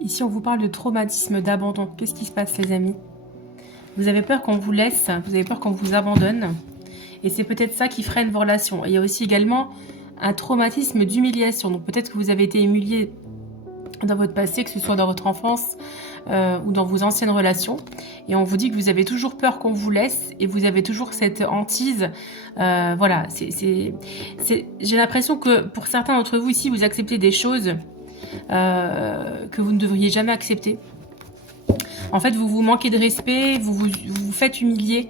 Ici, on vous parle de traumatisme, d'abandon. Qu'est-ce qui se passe, les amis? Vous avez peur qu'on vous laisse, vous avez peur qu'on vous abandonne. Et c'est peut-être ça qui freine vos relations. Et il y a aussi également un traumatisme d'humiliation. Donc peut-être que vous avez été humilié dans votre passé, que ce soit dans votre enfance ou dans vos anciennes relations. Et on vous dit que vous avez toujours peur qu'on vous laisse et vous avez toujours cette hantise. Voilà, j'ai l'impression que pour certains d'entre vous ici, vous acceptez des choses que vous ne devriez jamais accepter. En fait, vous vous manquez de respect, vous vous faites humilier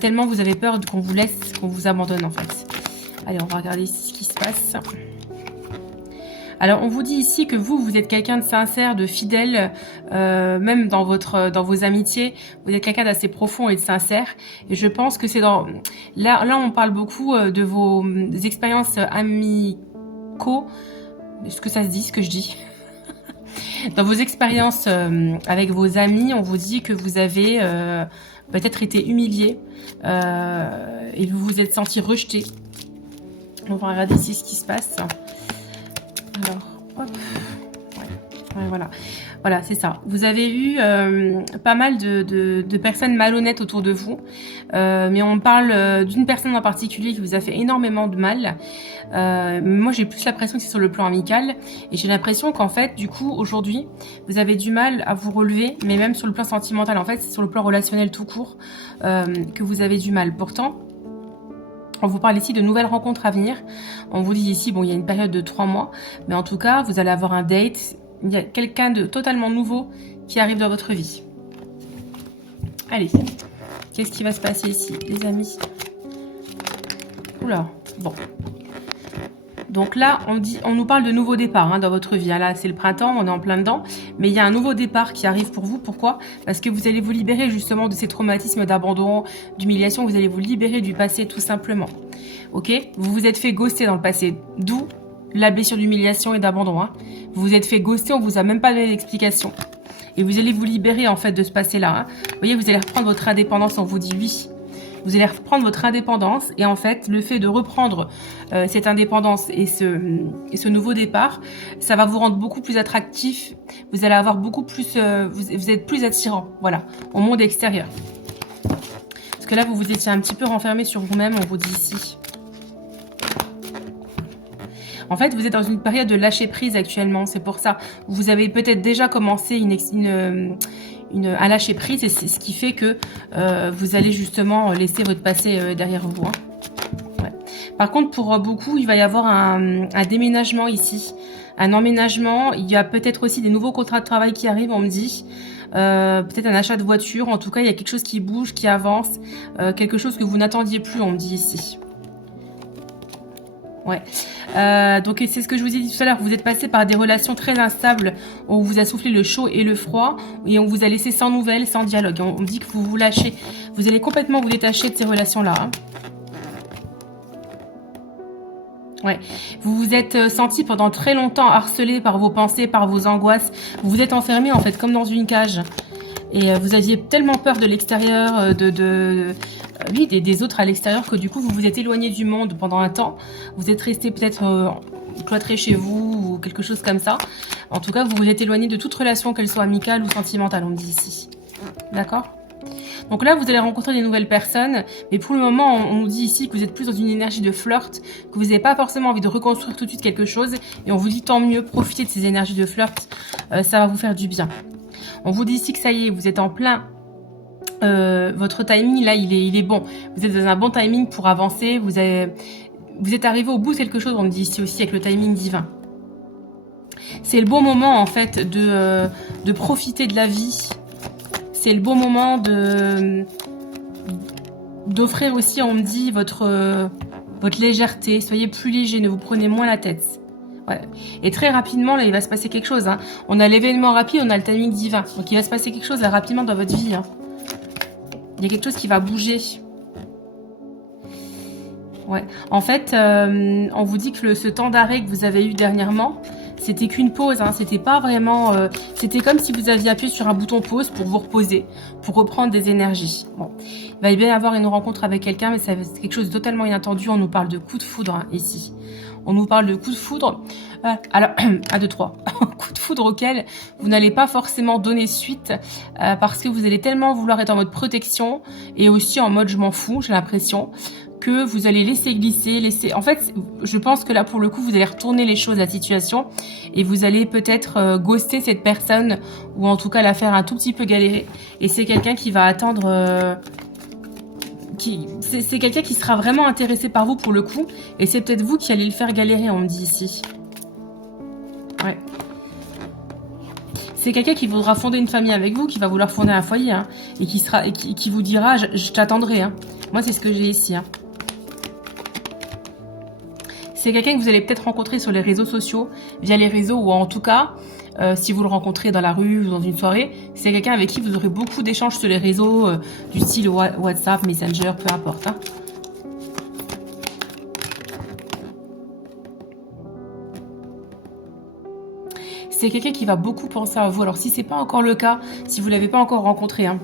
tellement vous avez peur qu'on vous laisse, qu'on vous abandonne en fait. Allez, on va regarder ici ce qui se passe. Alors, on vous dit ici que vous êtes quelqu'un de sincère, de fidèle, même dans vos amitiés, vous êtes quelqu'un d'assez profond et de sincère. Et je pense que c'est dans... Là, on parle beaucoup de vos expériences amicaux. Est-ce que ça se dit, ce que je dis? Dans vos expériences avec vos amis, on vous dit que vous avez peut-être été humilié et vous vous êtes senti rejeté. On va regarder ici ce qui se passe. Alors, hop. Ouais, voilà. Voilà, c'est ça. Vous avez eu pas mal de personnes malhonnêtes autour de vous. Mais on parle d'une personne en particulier qui vous a fait énormément de mal. Moi, j'ai plus l'impression que c'est sur le plan amical. Et j'ai l'impression qu'en fait, du coup, aujourd'hui, vous avez du mal à vous relever. Mais même sur le plan sentimental, en fait, c'est sur le plan relationnel tout court que vous avez du mal. Pourtant, on vous parle ici de nouvelles rencontres à venir. On vous dit ici, bon, il y a une période de 3 mois. Mais en tout cas, vous allez avoir un date. Il y a quelqu'un de totalement nouveau qui arrive dans votre vie. Allez, qu'est-ce qui va se passer ici, les amis? Oula, bon. Donc là, on nous parle de nouveau départ dans votre vie. Là, c'est le printemps, on est en plein dedans. Mais il y a un nouveau départ qui arrive pour vous. Pourquoi? Parce que vous allez vous libérer justement de ces traumatismes d'abandon, d'humiliation. Vous allez vous libérer du passé tout simplement. Ok? Vous vous êtes fait ghoster dans le passé. D'où la blessure d'humiliation et d'abandon. Vous vous êtes fait ghoster, on vous a même pas donné d'explication. Et vous allez vous libérer en fait de ce passé-là. Vous voyez, vous allez reprendre votre indépendance, on vous dit oui. Vous allez reprendre votre indépendance et en fait, le fait de reprendre cette indépendance et ce nouveau départ, ça va vous rendre beaucoup plus attractif. Vous allez avoir beaucoup plus, vous êtes plus attirant, voilà, au monde extérieur. Parce que là, vous vous étiez un petit peu renfermé sur vous-même, on vous dit ici. En fait, vous êtes dans une période de lâcher prise actuellement, c'est pour ça. Vous avez peut-être déjà commencé à lâcher prise et c'est ce qui fait que vous allez justement laisser votre passé derrière vous. Ouais. Par contre, pour beaucoup, il va y avoir un déménagement ici, un emménagement. Il y a peut-être aussi des nouveaux contrats de travail qui arrivent, on me dit. Peut-être un achat de voiture. En tout cas, il y a quelque chose qui bouge, qui avance. Quelque chose que vous n'attendiez plus, on me dit ici. Ouais. Donc c'est ce que je vous ai dit tout à l'heure, vous êtes passé par des relations très instables, on vous a soufflé le chaud et le froid, et on vous a laissé sans nouvelles, sans dialogue. On dit que vous vous lâchez, vous allez complètement vous détacher de ces relations-là. Ouais. Vous vous êtes senti pendant très longtemps harcelé par vos pensées, par vos angoisses. Vous vous êtes enfermé en fait comme dans une cage. Et vous aviez tellement peur de l'extérieur, oui, des autres à l'extérieur, que du coup vous vous êtes éloigné du monde pendant un temps. Vous êtes resté peut-être cloîtré chez vous ou quelque chose comme ça. En tout cas, vous vous êtes éloigné de toute relation, qu'elle soit amicale ou sentimentale, on dit ici. D'accord? Donc là, vous allez rencontrer des nouvelles personnes, mais pour le moment, on nous dit ici que vous êtes plus dans une énergie de flirt, que vous n'avez pas forcément envie de reconstruire tout de suite quelque chose, et on vous dit tant mieux, profitez de ces énergies de flirt, ça va vous faire du bien. On vous dit ici que ça y est, vous êtes en plein, votre timing là, il est bon. Vous êtes dans un bon timing pour avancer, vous êtes arrivé au bout de quelque chose, on me dit ici aussi, avec le timing divin. C'est le bon moment en fait de profiter de la vie. C'est le bon moment d'offrir aussi, on me dit, votre légèreté. Soyez plus léger, ne vous prenez moins la tête. Ouais. Et très rapidement, là, il va se passer quelque chose. On a l'événement rapide, on a le timing divin. Donc, il va se passer quelque chose là rapidement dans votre vie. Il y a quelque chose qui va bouger. Ouais. En fait, on vous dit que ce temps d'arrêt que vous avez eu dernièrement, c'était qu'une pause. C'était pas vraiment... c'était comme si vous aviez appuyé sur un bouton pause pour vous reposer, pour reprendre des énergies. Bon. Il va bien y avoir une rencontre avec quelqu'un, mais c'est quelque chose de totalement inattendu. On nous parle de coup de foudre ici. On nous parle de coup de foudre. Alors, 1, 2, 3. Coup de foudre auquel vous n'allez pas forcément donner suite parce que vous allez tellement vouloir être en mode protection et aussi en mode je m'en fous, j'ai l'impression, que vous allez laisser glisser, En fait, je pense que là, pour le coup, vous allez retourner les choses, la situation, et vous allez peut-être ghoster cette personne, ou en tout cas la faire un tout petit peu galérer. Et c'est quelqu'un qui va attendre... c'est quelqu'un qui sera vraiment intéressé par vous pour le coup, et c'est peut-être vous qui allez le faire galérer, on me dit ici. Ouais. C'est quelqu'un qui voudra fonder une famille avec vous, qui va vouloir fonder un foyer, hein, et qui vous dira, je t'attendrai. Hein. Moi, c'est ce que j'ai ici. Hein. C'est quelqu'un que vous allez peut-être rencontrer sur les réseaux sociaux, via les réseaux, ou en tout cas, si vous le rencontrez dans la rue ou dans une soirée, c'est quelqu'un avec qui vous aurez beaucoup d'échanges sur les réseaux, du style WhatsApp, Messenger, peu importe. Hein. C'est quelqu'un qui va beaucoup penser à vous. Alors si c'est pas encore le cas, si vous l'avez pas encore rencontré, hein,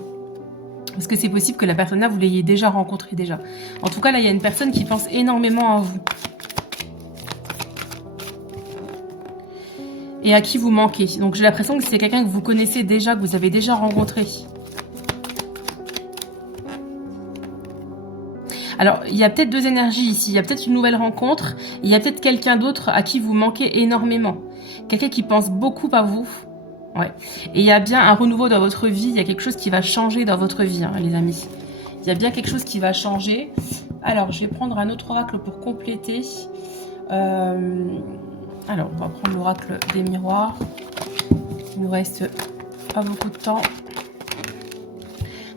parce que c'est possible que la personne là, vous l'ayez déjà rencontré déjà. En tout cas, là, il y a une personne qui pense énormément à vous. Et à qui vous manquez. Donc j'ai l'impression que c'est quelqu'un que vous connaissez déjà, que vous avez déjà rencontré. Alors, il y a peut-être 2 énergies ici. Il y a peut-être une nouvelle rencontre. Il y a peut-être quelqu'un d'autre à qui vous manquez énormément. Quelqu'un qui pense beaucoup à vous. Ouais. Et il y a bien un renouveau dans votre vie. Il y a quelque chose qui va changer dans votre vie, hein, les amis. Il y a bien quelque chose qui va changer. Alors, je vais prendre un autre oracle pour compléter. Alors, on va prendre l'oracle des miroirs. Il nous reste pas beaucoup de temps.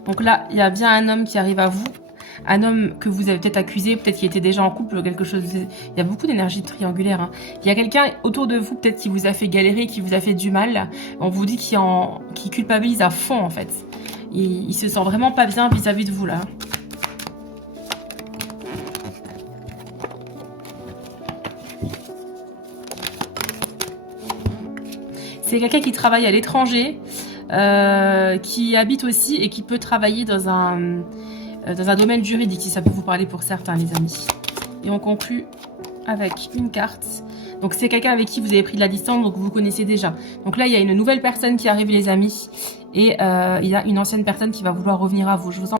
Donc là, il y a bien un homme qui arrive à vous. Un homme que vous avez peut-être accusé, peut-être qu'il était déjà en couple, quelque chose. Il y a beaucoup d'énergie triangulaire. Hein. Il y a quelqu'un autour de vous, peut-être qui vous a fait galérer, qui vous a fait du mal. On vous dit qu'il culpabilise à fond, en fait. Il se sent vraiment pas bien vis-à-vis de vous, là. C'est quelqu'un qui travaille à l'étranger, qui habite aussi et qui peut travailler dans un domaine juridique, si ça peut vous parler pour certains, les amis. Et on conclut avec une carte. Donc c'est quelqu'un avec qui vous avez pris de la distance, donc vous connaissez déjà. Donc là, il y a une nouvelle personne qui arrive, les amis. Et il y a une ancienne personne qui va vouloir revenir à vous. Je vous en